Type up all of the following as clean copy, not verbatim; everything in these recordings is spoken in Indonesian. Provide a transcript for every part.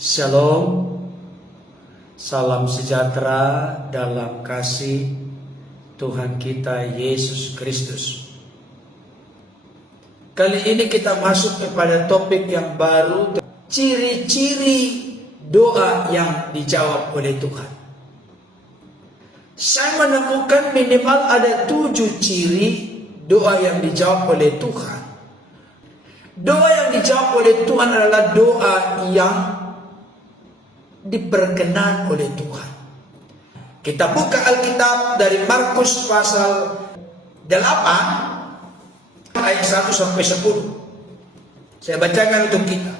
Shalom, salam sejahtera dalam kasih Tuhan kita Yesus Kristus. Kali ini kita masuk kepada topik yang baru, ciri-ciri doa yang dijawab oleh Tuhan. Saya menemukan minimal ada 7 ciri doa yang dijawab oleh Tuhan. Doa yang dijawab oleh Tuhan adalah doa yang diperkenan oleh Tuhan. Kita buka Alkitab dari Markus pasal 8 ayat 1 sampai 10. Saya bacakan untuk kita.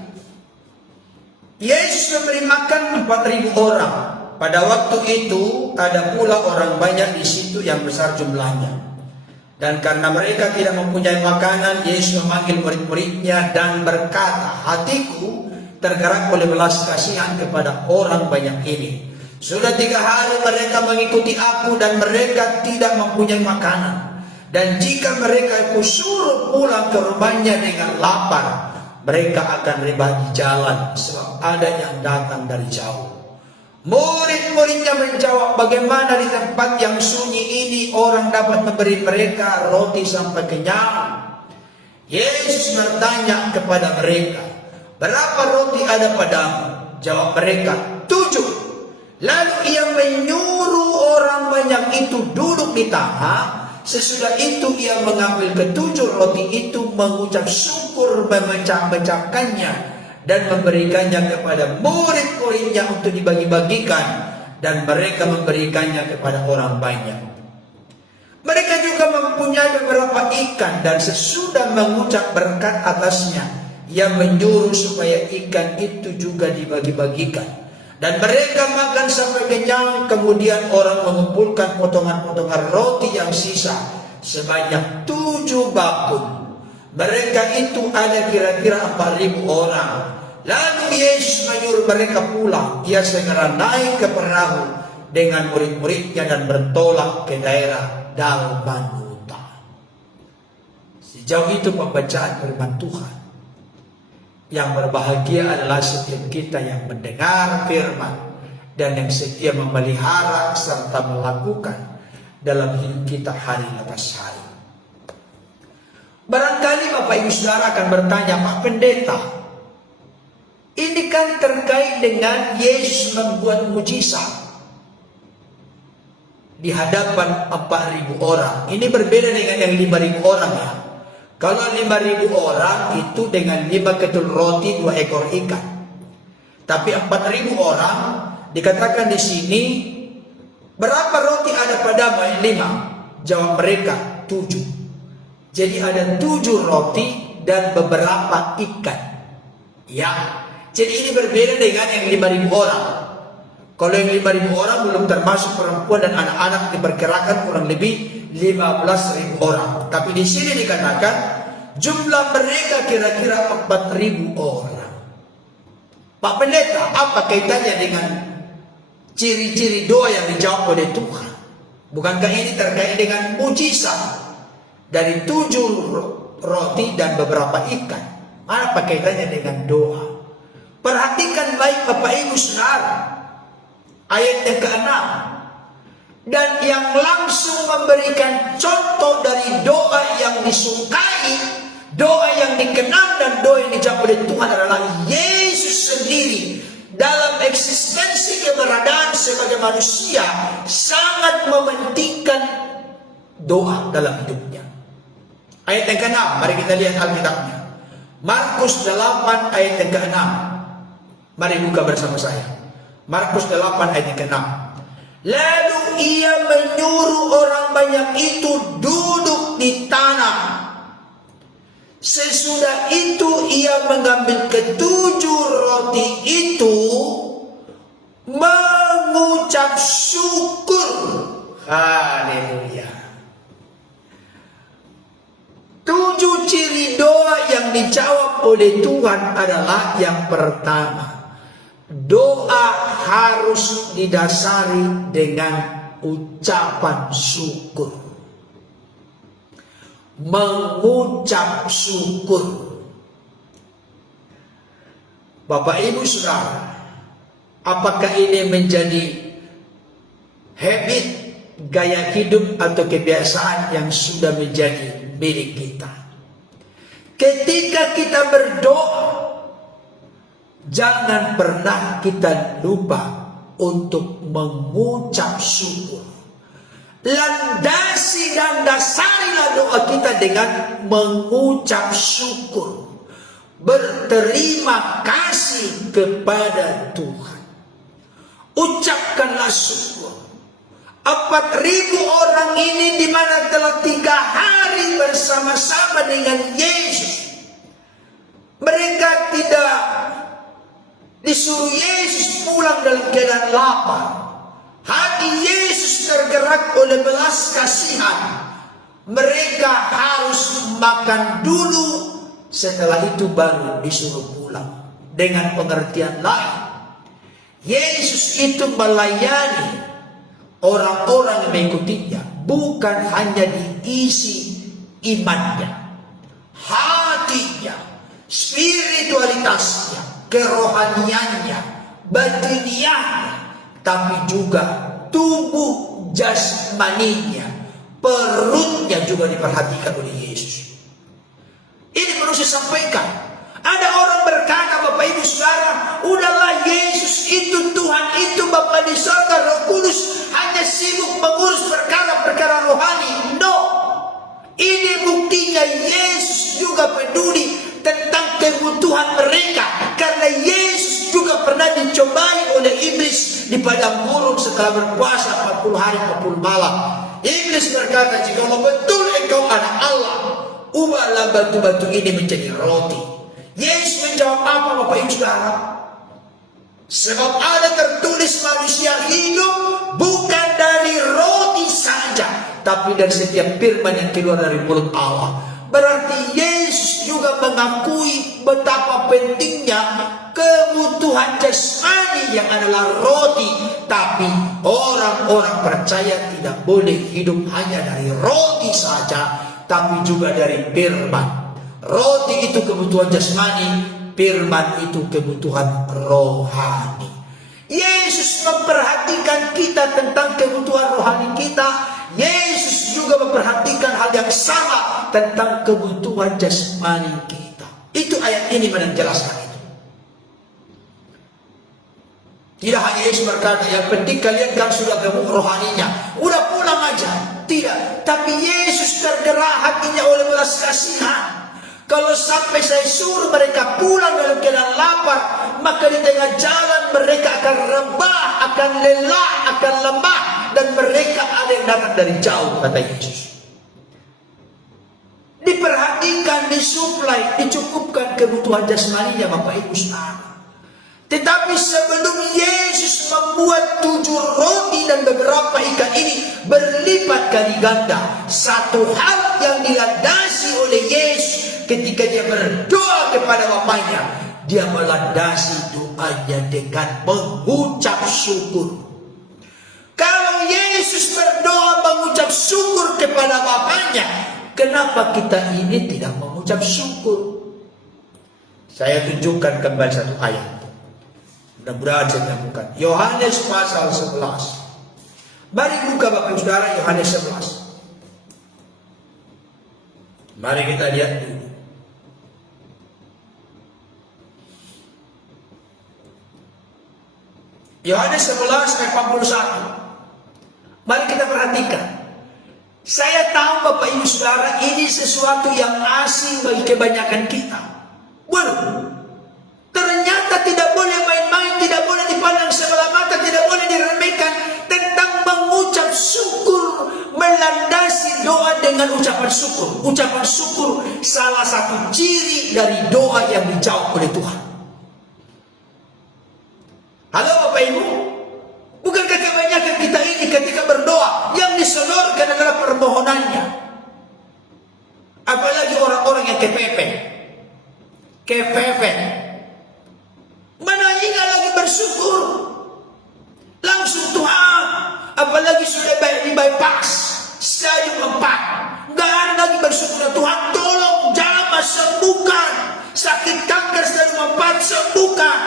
Yesus memberi makan 4.000 orang. Pada waktu itu ada pula orang banyak di situ yang besar jumlahnya. Dan karena mereka tidak mempunyai makanan, Yesus memanggil murid-muridnya dan berkata, "Hatiku tergerak oleh belas kasihan kepada orang banyak ini. Sudah 3 hari mereka mengikuti aku dan mereka tidak mempunyai makanan. Dan jika mereka kusuruh pulang ke rumahnya dengan lapar, mereka akan rebah di jalan sebab ada yang datang dari jauh." Murid-muridnya menjawab, "Bagaimana di tempat yang sunyi ini orang dapat memberi mereka roti sampai kenyang?" Yesus bertanya kepada mereka, "Berapa roti ada padamu?" Jawab mereka, 7. Lalu ia menyuruh orang banyak itu duduk di tanah. Sesudah itu ia mengambil ke-7 roti itu, mengucap syukur, memecah-mecahkannya dan memberikannya kepada murid-muridnya untuk dibagi-bagikan, dan mereka memberikannya kepada orang banyak. Mereka juga mempunyai beberapa ikan, dan sesudah mengucap berkat atasnya, ia menyuruh supaya ikan itu juga dibagi-bagikan. Dan mereka makan sampai kenyang. Kemudian orang mengumpulkan potongan-potongan roti yang sisa sebanyak 7 bakul. Mereka itu ada kira-kira 4.000 orang. Lalu Yesus menyuruh mereka pulang. Ia segera naik ke perahu dengan murid-muridnya dan bertolak ke daerah Dalmanuta. Sejauh itu pembacaan firman Tuhan. Yang berbahagia adalah setiap kita yang mendengar firman dan yang setia memelihara serta melakukan dalam hidup kita hari lepas hari. Barangkali Bapak Ibu Saudara akan bertanya, "Pak Pendeta, ini kan terkait dengan Yesus membuat mujizat di hadapan 4.000 orang. Ini berbeda dengan yang 5.000 orang ya. Kalau 5.000 orang itu dengan 5 ketul roti 2 ekor ikan. Tapi 4.000 orang dikatakan di sini, "Berapa roti ada padamu?" 5. Jawab mereka, 7. Jadi ada 7 roti dan beberapa ikan. Ya. Jadi ini berbeda dengan yang 5.000 orang. Kalau yang 5.000 orang belum termasuk perempuan dan anak-anak, diperkirakan kurang lebih 15.000 orang. Tapi di sini dikatakan jumlah mereka kira-kira 4.000 orang. Pak Pendeta, apa kaitannya dengan ciri-ciri doa yang dijawab oleh Tuhan? Bukankah ini terkait dengan mujizat dari 7 roti dan beberapa ikan? Apa kaitannya dengan doa? Perhatikan baik Bapak Ibu Saudara. Ayat yang ke-6. Dan yang langsung memberikan contoh dari doa yang disukai, doa yang dikenal dan doa yang dijawab oleh Tuhan adalah Yesus sendiri. Dalam eksistensi keberadaan sebagai manusia, sangat mementingkan doa dalam hidupnya. Ayat yang ke-6, mari kita lihat Alkitabnya. Markus 8 ayat yang ke-6. Mari buka bersama saya. Markus 8 ayat yang ke-6. Lalu ia menyuruh orang banyak itu duduk di tanah. Sesudah itu ia mengambil ke-7 roti itu, mengucap syukur. Haleluya. 7 ciri doa yang dijawab oleh Tuhan adalah yang pertama, doa harus didasari dengan ucapan syukur. Mengucap syukur. Bapak Ibu Saudara, Apakah ini menjadi habit, gaya hidup atau kebiasaan yang sudah menjadi milik kita? Ketika kita berdoa, jangan pernah kita lupa untuk mengucap syukur. Landasi dan dasarilah doa kita dengan mengucap syukur. Berterima kasih kepada Tuhan. Ucapkanlah syukur. 4.000 orang ini di mana telah 3 hari bersama-sama dengan Yesus. Mereka tidak disuruh Yesus pulang dalam keadaan lapar. Hati Yesus tergerak oleh belas kasihan. Mereka harus makan dulu, setelah itu baru disuruh pulang. Dengan pengertian lain, Yesus itu melayani orang-orang yang mengikutinya bukan hanya diisi imannya, hatinya, spiritualitasnya, kerohaniannya, batiniahnya, tapi juga tubuh jasmaninya, perutnya juga diperhatikan oleh Yesus. Ini perlu saya sampaikan. Ada orang berkata, Bapak Ibu Saudara, udahlah Yesus itu Tuhan itu Bapa di surga, Roh Kudus hanya sibuk mengurus perkara-perkara rohani. No. Ini buktinya Yesus juga peduli tentang kebutuhan mereka. Karena Yesus juga pernah dicobai oleh iblis di padang gurun setelah berpuasa 40 hari 40 malam. Iblis berkata, jika betul engkau anak Allah, ubahlah batu-batu ini menjadi roti. Yesus menjawab apa, Bapak Ibu Saudara? Sebab ada tertulis manusia hidup bukan dari roti saja, tapi dari setiap firman yang keluar dari mulut Allah. Berarti Yesus juga mengakui betapa pentingnya kebutuhan jasmani yang adalah roti. Tapi orang-orang percaya tidak boleh hidup hanya dari roti saja, tapi juga dari firman. Roti itu kebutuhan jasmani, firman itu kebutuhan rohani. Yesus memperhatikan kita tentang kebutuhan rohani kita. Yesus juga memperhatikan hal yang sama tentang kebutuhan jasmani kita. Itu ayat ini menjelaskan itu. Tidak hanya Yesus berkata, yang penting kalian kan sudah gemuk rohaninya, udah pulang aja. Tidak, tapi Yesus tergerak hatinya oleh belas kasihan. Kalau sampai saya suruh mereka pulang dalam keadaan lapar, maka di tengah jalan mereka akan rebah, akan lelah, akan lemah, dan mereka ada yang datang dari jauh, kata Yesus. Diperhatikan, disuplai, dicukupkan kebutuhan jasmaninya, Bapak Ibu Saudara. Tetapi sebelum Yesus membuat 7 roti dan beberapa ikan ini berlipat kali ganda, satu hal yang dilandasi oleh Yesus ketika dia berdoa kepada Bapaknya, dia melandasi doanya dengan mengucap syukur. Kalau Yesus berdoa mengucap syukur kepada Bapaknya, kenapa kita ini tidak mengucap syukur? Saya tunjukkan kembali satu ayat. Mudah-mudahan saya temukan. Yohanes pasal 11. Mari buka Bapak Ibu Saudara Yohanes 11. Mari kita lihat dulu. Yohanes 11 ayat 41. Mari kita perhatikan. Saya tahu Bapak Ibu Saudara ini sesuatu yang asing bagi kebanyakan kita. Waduh, ternyata tidak boleh main-main, tidak boleh dipandang sebelah mata, tidak boleh diremehkan tentang mengucap syukur, melandasi doa dengan ucapan syukur. Ucapan syukur salah satu ciri dari doa yang dijawab oleh Tuhan. Halo Bapak Ibu, bukankah kebanyakan kita ini ketika berdoa yang disodorkan adalah permohonannya? Apalagi orang-orang yang kepepet, mana ingat lagi bersyukur, langsung Tuhan, apalagi sudah di bypass stadium 4, gak ada lagi bersyukur. Tuhan tolong jamah sembuhkan, sakit kanker stadium 4 sembuhkan.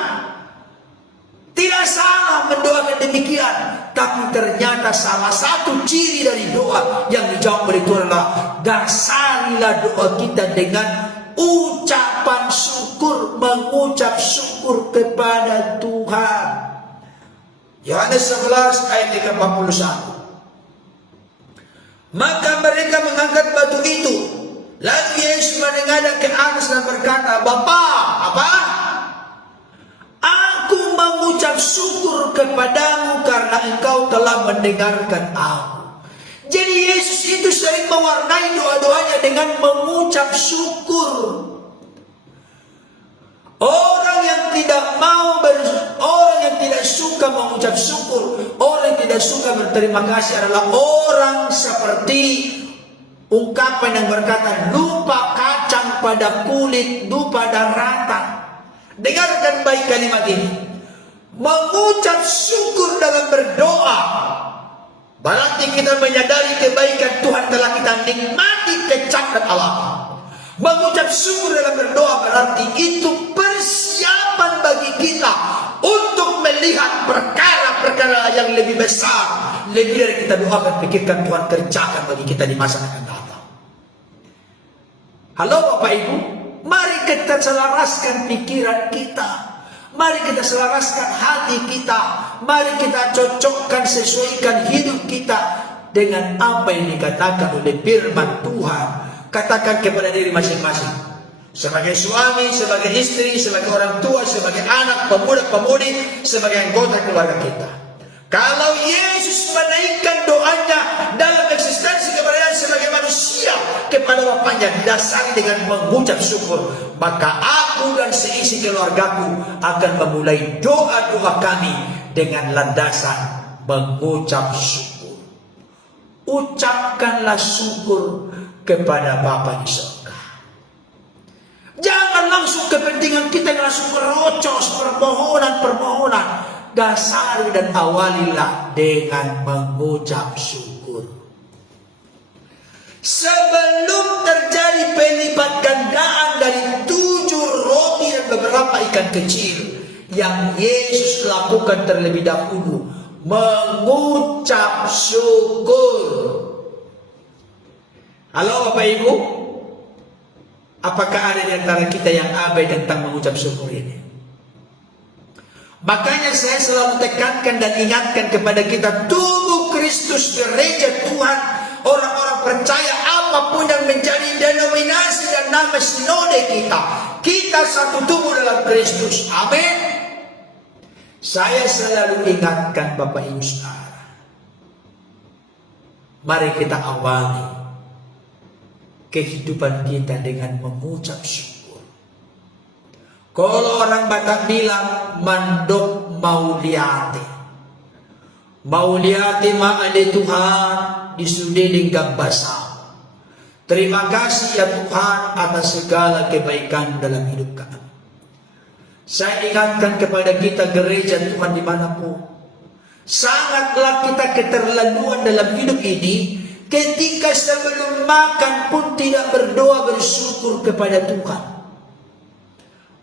Tidak Tidak salah mendoakan demikian, tapi ternyata salah satu ciri dari doa yang dijawab oleh Tuhan adalah dasarilah doa kita dengan ucapan syukur, mengucap syukur kepada Tuhan. Yohanes 11 ayat 41. Maka mereka mengangkat batu itu. Lalu Yesus menengadah ke atas dan berkata, Bapa, apa? Aku mengucap syukur kepadamu karena engkau telah mendengarkan aku. Jadi Yesus itu sering mewarnai doa-doanya dengan mengucap syukur. Orang yang tidak suka mengucap syukur, orang yang tidak suka berterima kasih adalah orang seperti ungkapan yang berkata, lupa kacang pada kulit, lupa daratan. Dengarkan baik kalimat ini. Mengucap syukur dalam berdoa berarti kita menyadari kebaikan Tuhan telah kita nikmati kecakapan Allah. Mengucap syukur dalam berdoa berarti itu persiapan bagi kita untuk melihat perkara-perkara yang lebih besar, lebih dari kita doakan, pikirkan, Tuhan kerjakan bagi kita di masa akan datang. Halo Bapak Ibu, mari kita selaraskan pikiran kita, mari kita selaraskan hati kita, mari kita cocokkan, sesuaikan hidup kita dengan apa yang dikatakan oleh firman Tuhan. Katakan kepada diri masing-masing, sebagai suami, sebagai istri, sebagai orang tua, sebagai anak, pemuda-pemudi, sebagai anggota keluarga kita. Kalau Yesus menaikkan doanya dalam eksistensi keberadaan sebagai manusia kepada Bapaknya didasari dengan mengucap syukur, maka aku dan seisi keluargaku akan memulai doa-doa kami dengan landasan mengucap syukur. Ucapkanlah syukur kepada Bapa di surga. Jangan langsung kepentingan kita langsung merocos permohonan. Dasari dan awalilah dengan mengucap syukur. Sebelum terjadi pelipat gandaan dari 7 roti dan beberapa ikan kecil, yang Yesus lakukan terlebih dahulu mengucap syukur. Halo Bapak Ibu, apakah ada di antara kita yang abai tentang mengucap syukur ini? Makanya saya selalu tekankan dan ingatkan kepada kita, tubuh Kristus, gereja Tuhan, orang-orang percaya apapun yang menjadi denominasi dan nama sinode kita satu tubuh dalam Kristus. Amin. Saya selalu ingatkan Bapak Ibu Saudara, mari kita awali kehidupan kita dengan mengucap syukur. Kalau orang Batak bilang mandok mauliate. Mauliate ma'ale Tuhan disudi basah. Terima kasih ya Tuhan atas segala kebaikan dalam hidup kami. Saya ingatkan kepada kita gereja Tuhan dimanapun, sangatlah kita keterlaluan dalam hidup ini ketika sebelum makan pun tidak berdoa bersyukur kepada Tuhan.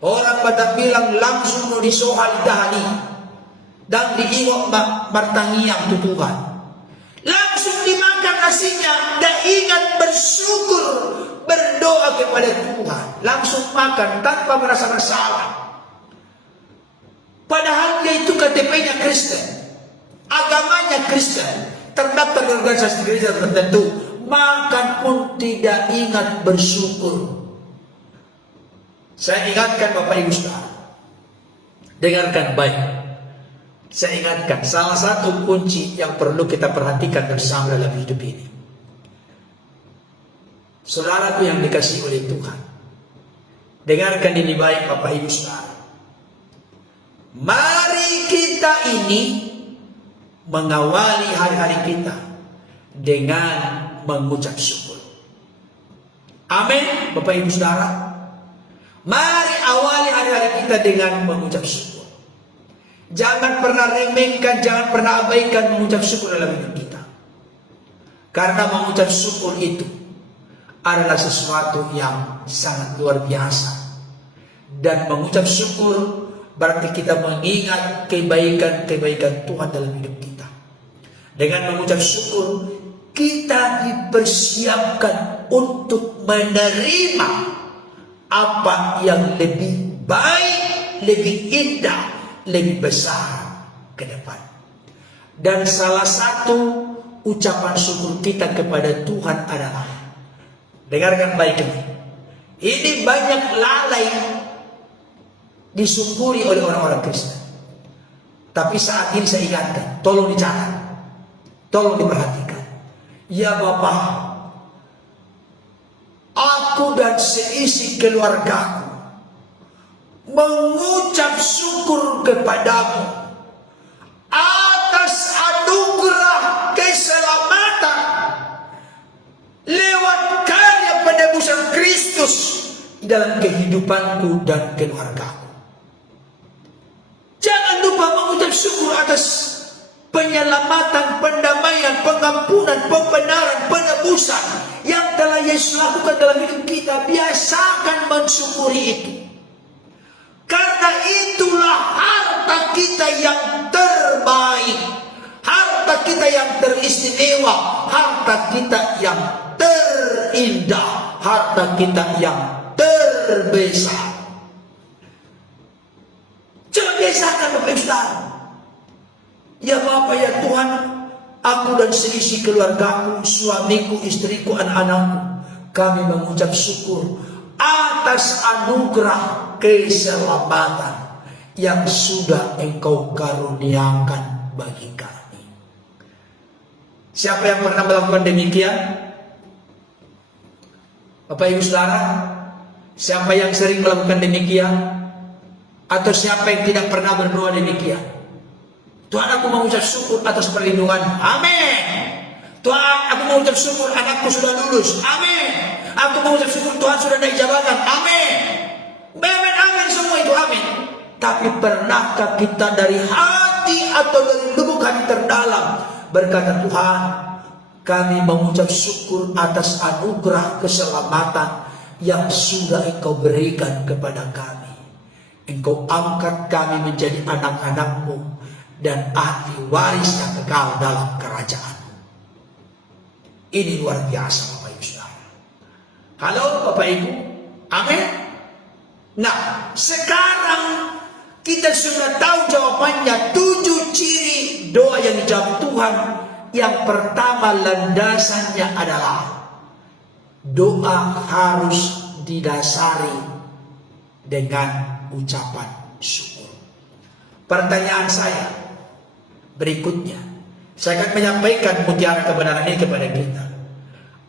Orang Batak bilang langsung mau disohal dahani dan diingok martangiang tutuhan. Langsung dimakan nasinya, tidak ingat bersyukur, berdoa kepada Tuhan. Langsung makan tanpa merasa bersalah. Padahal dia itu KTP-nya Kristen, agamanya Kristen, terdaftar di organisasi gereja tertentu, makan pun tidak ingat bersyukur. Saya ingatkan Bapak Ibu Saudara, dengarkan baik. Saya ingatkan salah satu kunci yang perlu kita perhatikan bersama dalam hidup ini. Saudaraku yang dikasihi oleh Tuhan, dengarkan ini baik Bapak Ibu Saudara. Mari kita ini mengawali hari-hari kita dengan mengucap syukur. Amin Bapak Ibu Saudara. Mari awali hari-hari kita dengan mengucap syukur. Jangan pernah remehkan, jangan pernah abaikan mengucap syukur dalam hidup kita. Karena mengucap syukur itu adalah sesuatu yang sangat luar biasa. Dan mengucap syukur berarti kita mengingat kebaikan-kebaikan Tuhan dalam hidup kita. Dengan mengucap syukur, kita dipersiapkan untuk menerima apa yang lebih baik, lebih indah, lebih besar ke depan. Dan salah satu ucapan syukur kita kepada Tuhan adalah, dengarkan baik ini banyak lalai disyukuri oleh orang-orang Kristen. Tapi saat ini saya ingatkan, tolong dicatat, tolong diperhatikan. Ya Bapak, aku dan seisi keluargaku mengucap syukur kepadamu atas anugerah keselamatan lewat karya penebusan Kristus dalam kehidupanku dan keluargaku. Jangan lupa mengucap syukur atas penyelamatan, pendamaian, pengampunan, pembenaran, penebusan yang telah Yesus lakukan dalam hidup kita. Biasakan mensyukuri itu. Karena itulah harta kita yang terbaik, harta kita yang teristimewa, harta kita yang terindah, harta kita yang terbesar. Coba biasakan Bapak Ibu Saudara. Ya Bapak, ya Tuhan, aku dan seisi keluargaku, suamiku, istriku, anak-anakku, kami mengucap syukur atas anugerah keselamatan yang sudah Engkau karuniakan bagi kami. Siapa yang pernah melakukan demikian? Bapak Ibu Saudara, siapa yang sering melakukan demikian? Atau siapa yang tidak pernah berdoa demikian? Tuhan, aku mengucap syukur atas perlindungan. Amin. Tuhan, aku mengucap syukur anakku sudah lulus. Amin. Aku mengucap syukur Tuhan sudah naik jabatan. Amin. Amin, amin, semua itu amin. Tapi pernahkah kita dari hati atau dari lubuk hati terdalam berkata, Tuhan, kami mengucap syukur atas anugerah keselamatan yang sudah Engkau berikan kepada kami. Engkau angkat kami menjadi anak-anak-Mu dan ahli waris yang kekal dalam kerajaan. Ini luar biasa Bapak Ibu Saudara. Halo Bapak Ibu, amin. Nah, sekarang kita sudah tahu jawabannya, 7 ciri doa yang dijawab Tuhan. Yang pertama, landasannya adalah doa harus didasari dengan ucapan syukur. Pertanyaan saya berikutnya, saya akan menyampaikan mutiara kebenaran ini kepada kita.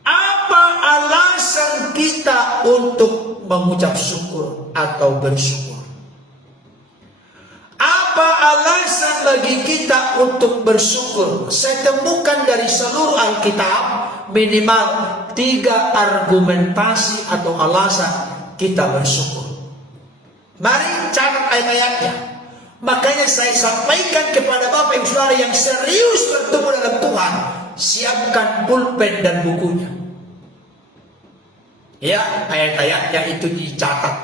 Apa alasan kita untuk mengucap syukur atau bersyukur? Apa alasan bagi kita untuk bersyukur? Saya temukan dari seluruh Alkitab minimal 3 argumentasi atau alasan kita bersyukur. Mari catat ayat-ayatnya. Makanya saya sampaikan kepada Bapak Ibu Saudara yang serius bertemu dalam Tuhan, siapkan pulpen dan bukunya. Ya, ayat-ayatnya itu dicatat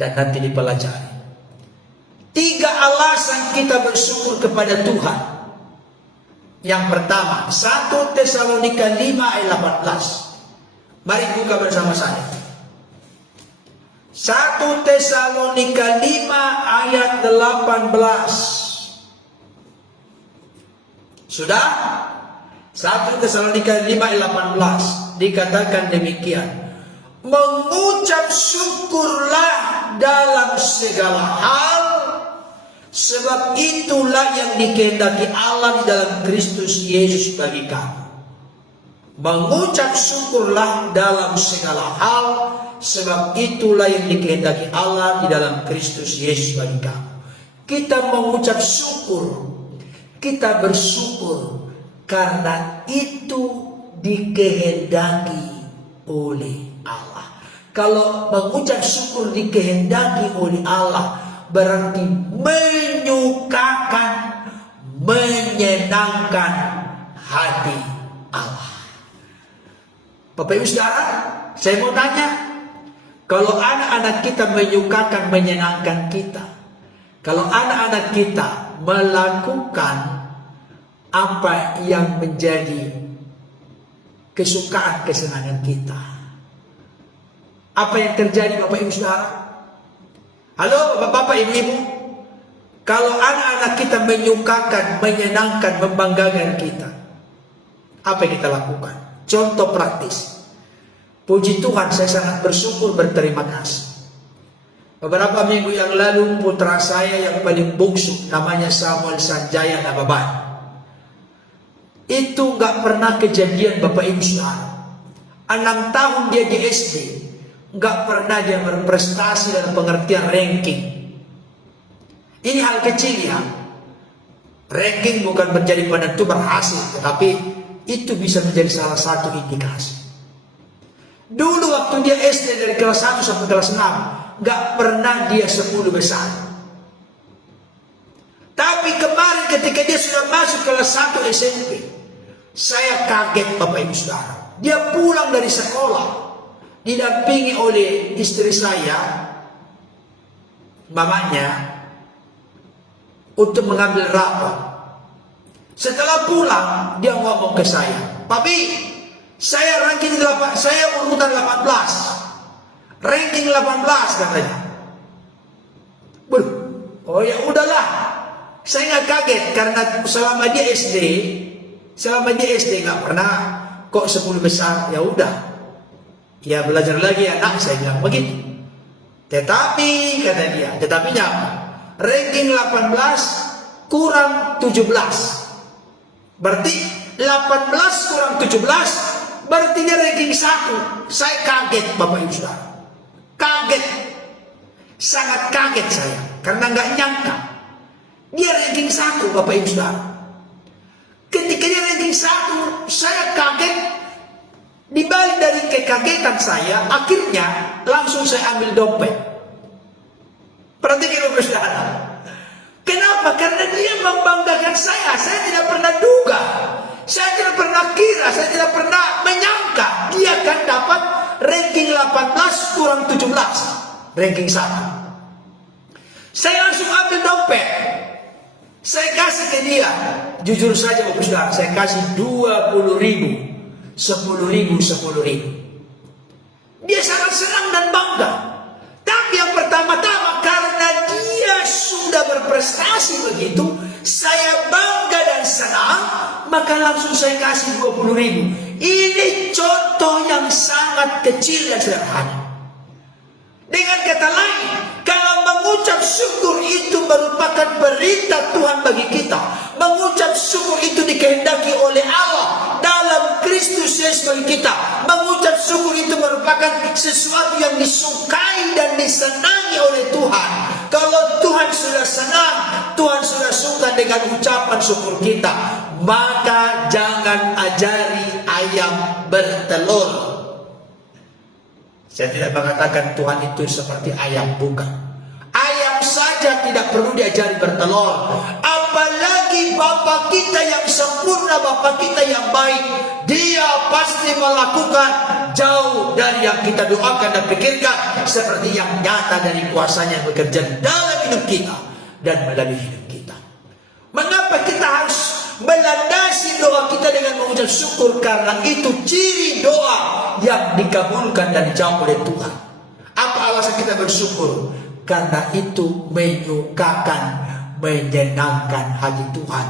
dan nanti dipelajari. 3 alasan kita bersyukur kepada Tuhan. Yang pertama, 1 Tesalonika 5 ayat 18. Mari buka bersama saya. 1 Tesalonika 5 ayat 18. Sudah? 1 Tesalonika 5 ayat 18 dikatakan demikian. Mengucap syukurlah dalam segala hal, sebab itulah yang dikehendaki Allah di dalam Kristus Yesus bagi kamu. Mengucap syukurlah dalam segala hal, sebab itulah yang dikehendaki Allah di dalam Kristus Yesus bagi kamu. Kita mengucap syukur, kita bersyukur karena itu dikehendaki oleh Allah. Kalau mengucap syukur dikehendaki oleh Allah, berarti menyukakan, menyenangkan hati Allah. Bapak Ibu Saudara, saya mau tanya, kalau anak-anak kita menyukakan, menyenangkan kita, Kalau anak-anak kita melakukan apa yang menjadi kesukaan kesenangan kita, apa yang terjadi Bapak Ibu Saudara? Halo Bapak Ibu, kalau anak-anak kita menyukakan, menyenangkan, membanggakan kita, apa yang kita lakukan? Contoh praktis. Puji Tuhan, saya sangat bersyukur, berterima kasih. Beberapa minggu yang lalu putra saya yang paling bungsu, namanya Samuel Sanjaya Nababan, itu gak pernah kejadian Bapak Ibu Saudara. 6 tahun dia di SD, gak pernah dia berprestasi dalam pengertian ranking. Ini hal kecil ya. Ranking bukan menjadi penentu berhasil, tetapi itu bisa menjadi salah satu indikasi. Dulu waktu dia SD dari kelas 1 sampai kelas 6, gak pernah dia 10 besar. Tapi kemarin ketika dia sudah masuk kelas 1 SMP, saya kaget Bapak Ibu Saudara. Dia pulang dari sekolah, didampingi oleh istri saya, mamanya, untuk mengambil rapor. Setelah pulang, dia ngomong ke saya, "Papi, saya ranking 8, saya urutan 18. Ranking 18," katanya. Oh ya udahlah. Saya nggak kaget karena selama dia SD nggak pernah kok 10 besar. Ya udah. Ya belajar lagi anak, saya bilang begitu. Tetapi kata dia, tetapinya apa? Ranking 18 kurang 17. Berarti 18 kurang 17 berarti dia ranking 1. Saya kaget Bapak Ibu Saudara. Kaget. Sangat kaget saya. Karena nggak nyangka. Dia ranking 1 Bapak Ibu Saudara. Ketika dia ranking 1, saya kaget. Dibalik dari kekagetan saya, akhirnya langsung saya ambil dompet. Perhatikan Bapak Saudara. Kenapa? Karena dia membanggakan saya. Saya tidak pernah duga. Saya tidak pernah kira. Saya tidak pernah menyangka dia akan dapat ranking 18 kurang 17. Ranking 1. Saya langsung ambil dompet. Saya kasih ke dia. Jujur saja Bapak Saudara, saya kasih 20.000. 10.000. Dia sangat senang dan bangga. Tapi yang pertama-tama, karena dia sudah berprestasi begitu, saya bangga dan senang, maka langsung saya kasih 20.000. Ini contoh yang sangat kecil dan sederhana. Dengan kata lain, kalau mengucap syukur itu merupakan perintah Tuhan bagi kita, mengucap syukur itu dikehendaki oleh Allah dalam Kristus Yesus bagi kita, mengucap syukur itu merupakan sesuatu yang disukai dan disenangi oleh Tuhan. Kalau Tuhan sudah senang, Tuhan sudah suka dengan ucapan syukur kita, maka jangan ajari ayam bertelur. Saya tidak mengatakan Tuhan itu seperti ayam, bukan. Ayam saja tidak perlu diajari bertelur. Apalagi Bapa kita yang sempurna, Bapa kita yang baik. Dia pasti melakukan jauh dari yang kita doakan dan pikirkan, seperti yang nyata dari kuasanya bekerja dalam hidup kita dan melalui hidup kita. Mengapa kita harus melandasi doa kita dengan mengucap syukur? Karena itu ciri doa yang dikabulkan dan dijawab oleh Tuhan. Apa alasan kita bersyukur? Karena itu menyukakan, menyenangkan hati Tuhan.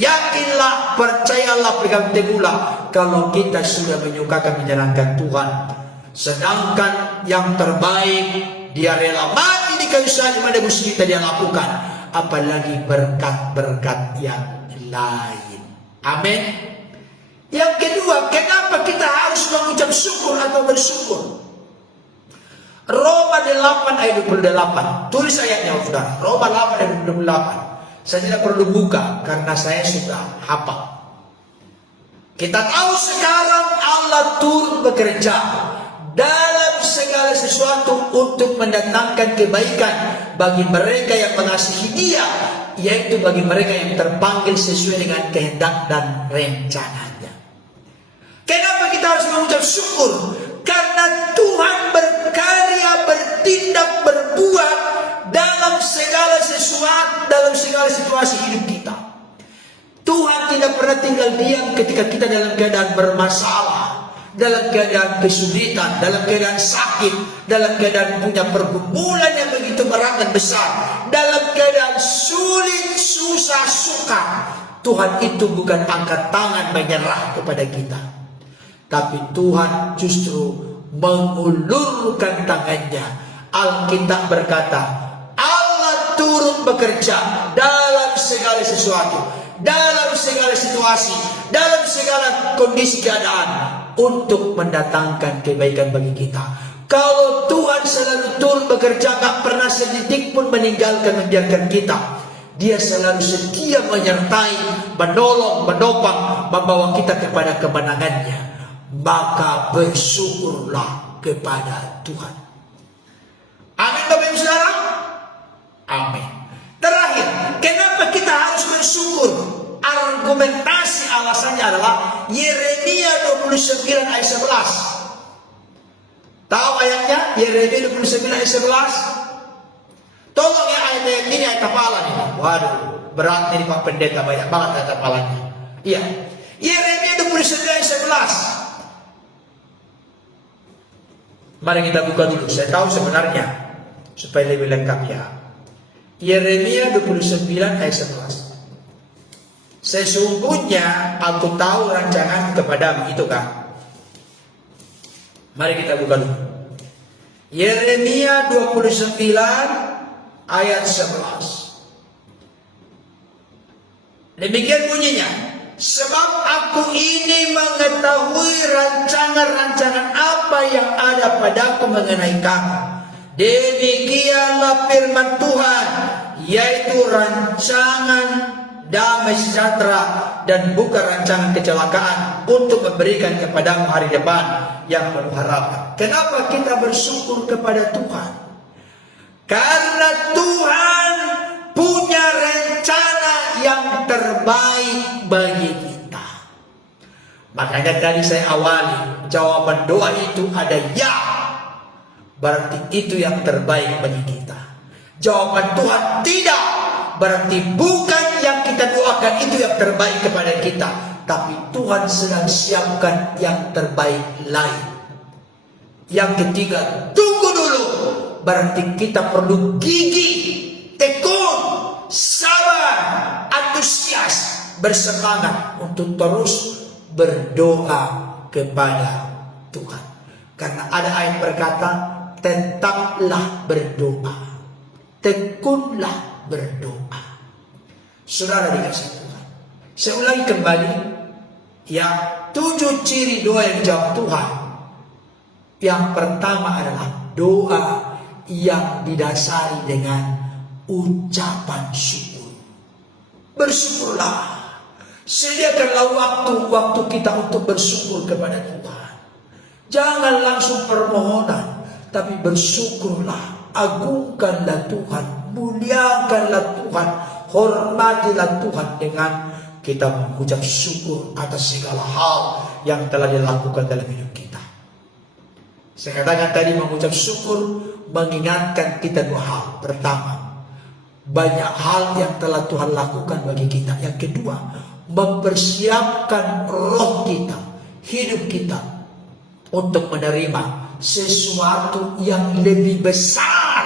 Yakinlah, percayalah, pegang teguhlah, kalau kita sudah menyukakan, menyenangkan Tuhan. Sedangkan yang terbaik, dia rela mati di kayu salib menebus kita, dia lakukan. Apalagi berkat-berkat yang lain. Amin. Yang kedua, kenapa kita harus mengucap syukur atau bersyukur? Roma 8 ayat 28. Tulis ayatnya saudara. Roma 8 ayat 28. Saya tidak perlu buka karena saya sudah hafal. Kita tahu sekarang Allah turut bekerja dalam segala sesuatu untuk mendatangkan kebaikan bagi mereka yang mengasihi Dia, yaitu bagi mereka yang terpanggil sesuai dengan kehendak dan rencananya. Kenapa kita harus mengucap syukur? Karena Tuhan berkarya, bertindak, berbuat dalam segala sesuatu, dalam segala situasi hidup kita. Tuhan tidak pernah tinggal diam ketika kita dalam keadaan bermasalah, dalam keadaan kesulitan, dalam keadaan sakit, dalam keadaan punya pergumulan yang begitu berat dan besar, dalam keadaan sulit, susah, sukar. Tuhan itu bukan angkat tangan menyerah kepada kita, tapi Tuhan justru mengulurkan tangannya. Alkitab berkata, Allah turut bekerja dalam segala sesuatu, dalam segala situasi, dalam segala kondisi keadaan untuk mendatangkan kebaikan bagi kita. Kalau Tuhan selalu turut bekerja, tak pernah sedetik pun meninggalkan, membiarkan kita. Dia selalu setia menyertai, menolong, menopang, membawa kita kepada kemenangannya. Maka bersyukurlah kepada Tuhan. Amin Bapak Ibu Saudara? Amin. Terakhir, kenapa kita harus bersyukur? Argumentasi alasannya adalah Yeremia 29 ayat 11. Tahu ayatnya? Yeremia 29 ayat 11. Tolong ya, ayat ini ayat hafalan ini. Waduh, berat ini Pak Pendeta, banyak banget ayat hafalannya. Iya. Yeremia 29 ayat 11. Mari kita buka dulu. Saya tahu sebenarnya supaya lebih lengkap ya. Yeremia 29 ayat 11. Sesungguhnya aku tahu rancangan kepadamu, itu kan. Mari kita buka dulu. Yeremia 29 ayat 11. Demikian bunyinya. Sebab aku ini mengetahui rancangan-rancangan apa yang ada padaku mengenai kamu. Demikianlah firman Tuhan, yaitu rancangan damai sejahtera dan bukan rancangan kecelakaan, untuk memberikan kepadamu hari depan yang penuh harapan. Kenapa kita bersyukur kepada Tuhan? Karena Tuhan punya rencana yang terbaik bagi kita. Makanya tadi saya awali, jawaban doa itu ada ya. Berarti itu yang terbaik bagi kita. Jawaban Tuhan tidak, berarti bukan yang kita doakan itu yang terbaik kepada kita, tapi Tuhan sedang siapkan yang terbaik lain. Yang ketiga, tunggu dulu. Berarti kita perlu gigih, tekun, sabar, antusias, bersemangat untuk terus berdoa kepada Tuhan. Karena ada ayat berkata, tetaplah berdoa, tekunlah berdoa. Saudara dikasih Tuhan, saya ulangi kembali ya, 7 ciri doa yang dijawab Tuhan. Yang pertama adalah doa yang didasari dengan ucapan syukur. Bersyukurlah. Sediakanlah waktu kita untuk bersyukur kepada Tuhan. Jangan langsung permohonan, tapi bersyukurlah. Agungkanlah Tuhan, muliakanlah Tuhan, hormatilah Tuhan dengan kita mengucap syukur atas segala hal yang telah dilakukan dalam hidup kita. Saya katakan tadi, mengucap syukur mengingatkan kita 2 hal. Pertama, banyak hal yang telah Tuhan lakukan bagi kita. Yang kedua, mempersiapkan roh kita, hidup kita untuk menerima sesuatu yang lebih besar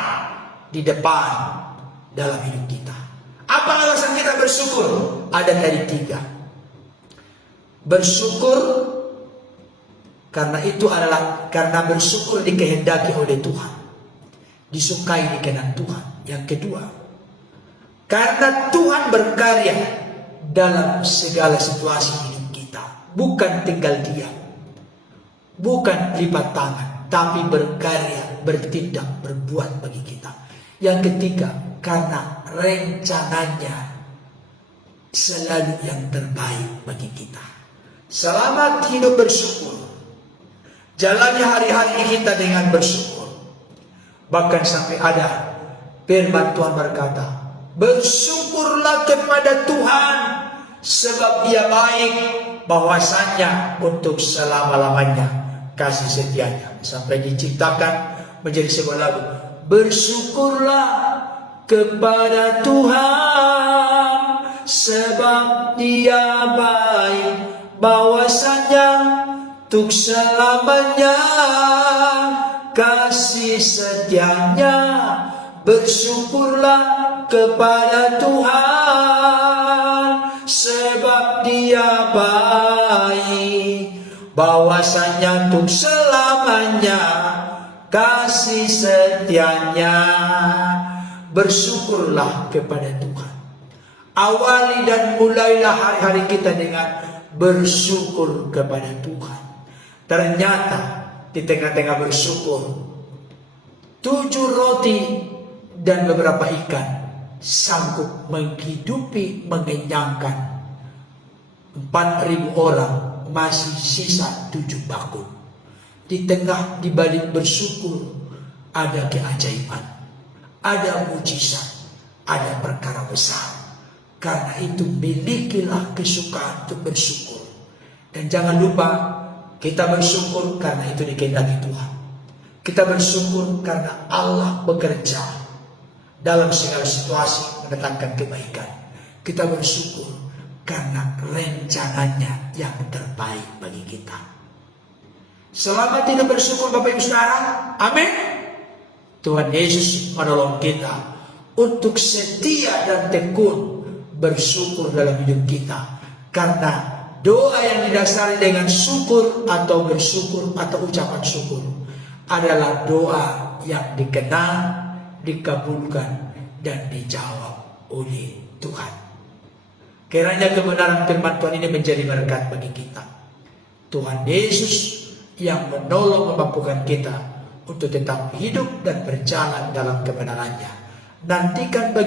di depan dalam hidup kita. Apa alasan kita bersyukur? Ada dari 3. Bersyukur karena itu adalah karena bersyukur dikehendaki oleh Tuhan, disukai di kenan Tuhan. Yang kedua, karena Tuhan berkarya dalam segala situasi hidup kita, bukan tinggal diam, bukan lipat tangan, tapi berkarya, bertindak, berbuat bagi kita. Yang ketiga, karena rencananya selalu yang terbaik bagi kita. Selamat hidup bersyukur. Jalani hari-hari kita dengan bersyukur. Bahkan sampai ada firman Tuhan berkata, bersyukurlah kepada Tuhan sebab Dia baik, bahwasanya untuk selama-lamanya kasih setianya. Sampai diciptakan menjadi sebuah lagu, bersyukurlah kepada Tuhan, sebab Dia baik, bahwasanya untuk selamanya kasih setianya. Bersyukurlah kepada Tuhan, sebab Dia baik, bahwasanya untuk selamanya kasih setianya. Bersyukurlah kepada Tuhan. Awali dan mulailah hari-hari kita dengan bersyukur kepada Tuhan. Ternyata di tengah-tengah bersyukur, 7 roti dan beberapa ikan sanggup menghidupi, mengenyangkan 4.000 orang, masih sisa 7 bakul. Di tengah, di balik bersyukur, ada keajaiban, ada mujizat, ada perkara besar. Karena itu milikilah kesukaan untuk bersyukur. Dan jangan lupa, kita bersyukur karena itu dikehendaki Tuhan. Kita bersyukur karena Allah bekerja dalam segala situasi mendatangkan kebaikan. Kita bersyukur karena rencananya yang terbaik bagi kita. Selamat tidak bersyukur Bapak Ibu Saudara. Amin. Tuhan Yesus menolong kita untuk setia dan tekun bersyukur dalam hidup kita. Karena doa yang didasari dengan syukur atau bersyukur atau ucapan syukur adalah doa yang dikenal, dikabulkan, dan dijawab oleh Tuhan. Kiranya kebenaran firman Tuhan ini menjadi berkat bagi kita. Tuhan Yesus yang menolong memampukan kita untuk tetap hidup dan berjalan dalam kebenarannya. Nantikan bagi